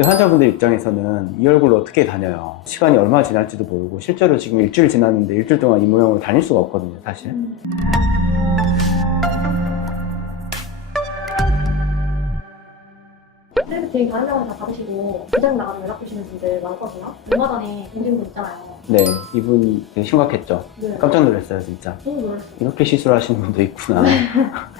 근데 환자분들 입장에서는 이 얼굴로 어떻게 다녀요? 시간이 얼마나 지날지도 모르고 실제로 지금 일주일 지났는데 일주일 동안 이 모양으로 다닐 수가 없거든요, 사실. 셀프팀 다른 병원 다 받으시고 부장 나가서 연락 주시는 분들 많거든요. 얼마 전에 오신 분 있잖아요. 네, 이분 되게 심각했죠. 네. 깜짝 놀랐어요, 진짜. 너무 놀랐어요. 이렇게 시술하시는 분도 있구나.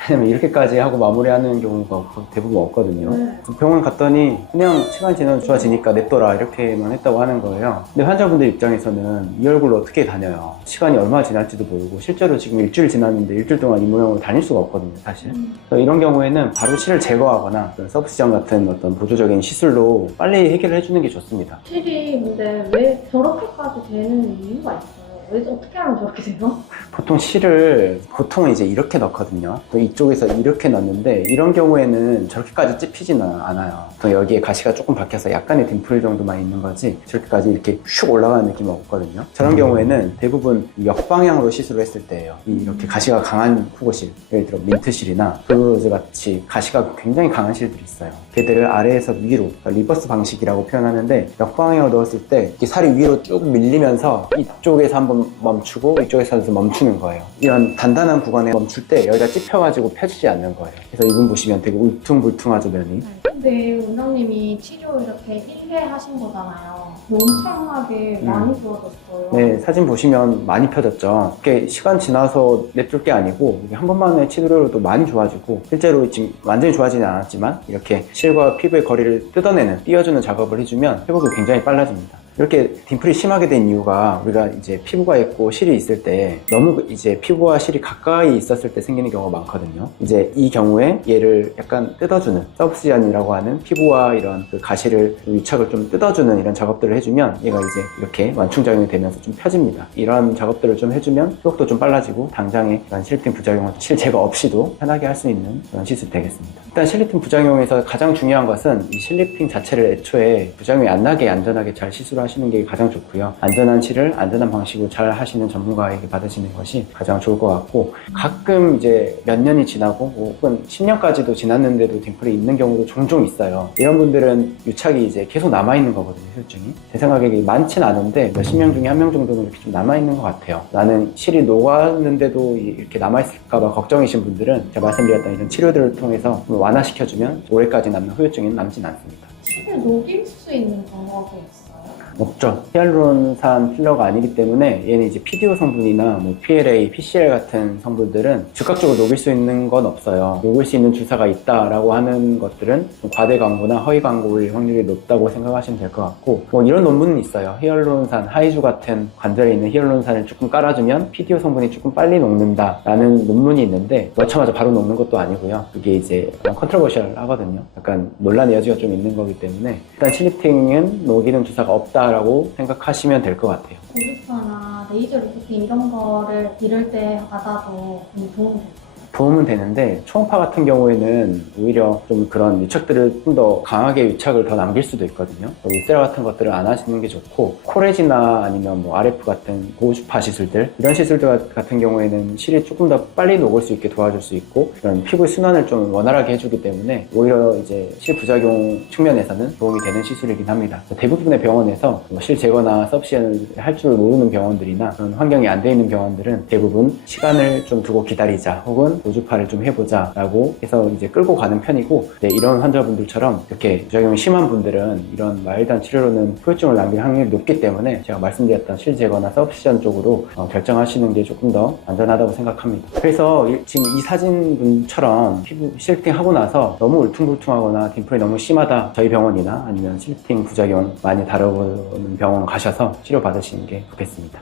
왜냐면 이렇게까지 하고 마무리하는 경우가 대부분 없거든요. 네. 병원 갔더니 그냥 시간 지나면 좋아지니까 냅둬라 이렇게만 했다고 하는 거예요. 근데 환자분들 입장에서는 이 얼굴로 어떻게 다녀요? 시간이 얼마나 지날지도 모르고 실제로 지금 일주일 지났는데 일주일 동안 이 모양으로 다닐 수가 없거든요, 사실. 그래서 이런 경우에는 바로 실을 제거하거나 서브시전 같은 어떤 보조적인 시술로 빨리 해결을 해주는 게 좋습니다. 실이 근데 왜 저렇게까지 되는 이유가 있어요? 왜 어떻게 하면 저렇게 돼요? 보통 실을 보통은 이제 이렇게 넣거든요. 또 이쪽에서 이렇게 넣는데 이런 경우에는 저렇게까지 찝히지는 않아요. 또 여기에 가시가 조금 박혀서 약간의 딤플 정도만 있는 거지 저렇게까지 이렇게 슉 올라가는 느낌은 없거든요. 저런 경우에는 대부분 역방향으로 시술을 했을 때예요. 이렇게 가시가 강한 후고실, 예를 들어 민트실이나 블루로즈 같이 가시가 굉장히 강한 실들이 있어요. 걔들을 아래에서 위로, 그러니까 리버스 방식이라고 표현하는데 역방향으로 넣었을 때 이렇게 살이 위로 쭉 밀리면서 이쪽에서 한번 멈추고 이쪽에서 멈추는 거예요. 이런 단단한 구간에 멈출 때 여기가 찝혀가지고 펴지지 않는 거예요. 그래서 이분 보시면 되게 울퉁불퉁하죠, 면이. 근데 원장님이 치료 이렇게 1회 하신 거잖아요. 엄청나게 많이 좋아졌어요. 네, 사진 보시면 많이 펴졌죠. 이게 시간 지나서 냅둘 게 아니고 이게 한 번만에 치료로도 많이 좋아지고 실제로 지금 완전히 좋아지진 않았지만 이렇게 실과 피부의 거리를 뜯어내는, 띄워주는 작업을 해주면 회복이 굉장히 빨라집니다. 이렇게 딤플이 심하게 된 이유가 우리가 이제 피부가 있고 실이 있을 때 너무 이제 피부와 실이 가까이 있었을 때 생기는 경우가 많거든요. 이제 이 경우에 얘를 약간 뜯어주는 서브시전이라고 하는 피부와 이런 그 가시를 유착을 좀 뜯어주는 이런 작업들을 해주면 얘가 이제 이렇게 완충작용이 되면서 좀 펴집니다. 이런 작업들을 좀 해주면 회복도 좀 빨라지고 당장의 이런 실리팅 부작용을 실 제거 없이도 편하게 할 수 있는 그런 시술이 되겠습니다. 일단 실리팅 부작용에서 가장 중요한 것은 이 실리팅 자체를 애초에 부작용이 안 나게 안전하게 잘 시술하시는 게 가장 좋고요. 안전한 실을 안전한 방식으로 잘 하시는 전문가에게 받으시는 것이 가장 좋을 것 같고, 가끔 이제 몇 년이 지나고 혹은 10년까지도 지났는데도 딤플이 있는 경우도 종종 있어요. 이런 분들은 유착이 이제 계속 남아있는 거거든요, 후유증이. 제 생각에 많진 않은데 몇십 명 중에 한 명 정도는 이렇게 좀 남아있는 것 같아요. 나는 실이 녹았는데도 이렇게 남아있을까봐 걱정이신 분들은 제가 말씀드렸던 이런 치료들을 통해서 완화시켜주면 오래까지 남는 후유증은 남진 않습니다. 실을 녹일 수 있는 방법이 있어요? 없죠. 히알루론산 필러가 아니기 때문에 얘는 이제 PDO 성분이나 뭐 PLA, PCL 같은 성분들은 즉각적으로 녹일 수 있는 건 없어요. 녹일 수 있는 주사가 있다라고 하는 것들은 과대 광고나 허위 광고일 확률이 높다고 생각하시면 될 것 같고, 뭐 이런 논문은 있어요. 히알루론산, 하이주 같은 관절에 있는 히알루론산을 조금 깔아주면 PDO 성분이 조금 빨리 녹는다라는 논문이 있는데 넣자마자 바로 녹는 것도 아니고요. 그게 이제 컨트로버셜 하거든요. 약간 논란의 여지가 좀 있는 거기 때문에 일단 실리팅은 녹이는 주사가 없다 라고 생각하시면 될 것 같아요. 고주파나 레이저 리프팅 이런 거를 이럴 때 받아도 좀 도움이 될까요? 도움은 되는데 초음파 같은 경우에는 오히려 좀 그런 유착들을 좀 더 강하게 유착을 더 남길 수도 있거든요. 윗세라 같은 것들을 안 하시는 게 좋고, 코레지나 아니면 뭐 RF 같은 고주파 시술들, 이런 시술들 같은 경우에는 실이 조금 더 빨리 녹을 수 있게 도와줄 수 있고 이런 피부의 순환을 좀 원활하게 해주기 때문에 오히려 이제 실 부작용 측면에서는 도움이 되는 시술이긴 합니다. 대부분의 병원에서 실 제거나 서브시전을 할 줄 모르는 병원들이나 그런 환경이 안 돼 있는 병원들은 대부분 시간을 좀 두고 기다리자 혹은 고주파를 좀 해보자 라고 해서 이제 끌고 가는 편이고, 이런 환자분들처럼 이렇게 부작용이 심한 분들은 이런 마일드한 치료로는 후유증을 남길 확률이 높기 때문에 제가 말씀드렸던 실 제거나 서브시전 쪽으로 결정하시는 게 조금 더 안전하다고 생각합니다. 그래서 지금 이 사진분처럼 피부 실팅 하고 나서 너무 울퉁불퉁하거나 딤플이 너무 심하다, 저희 병원이나 아니면 실팅 부작용 많이 다뤄보는 병원 가셔서 치료 받으시는 게 좋겠습니다.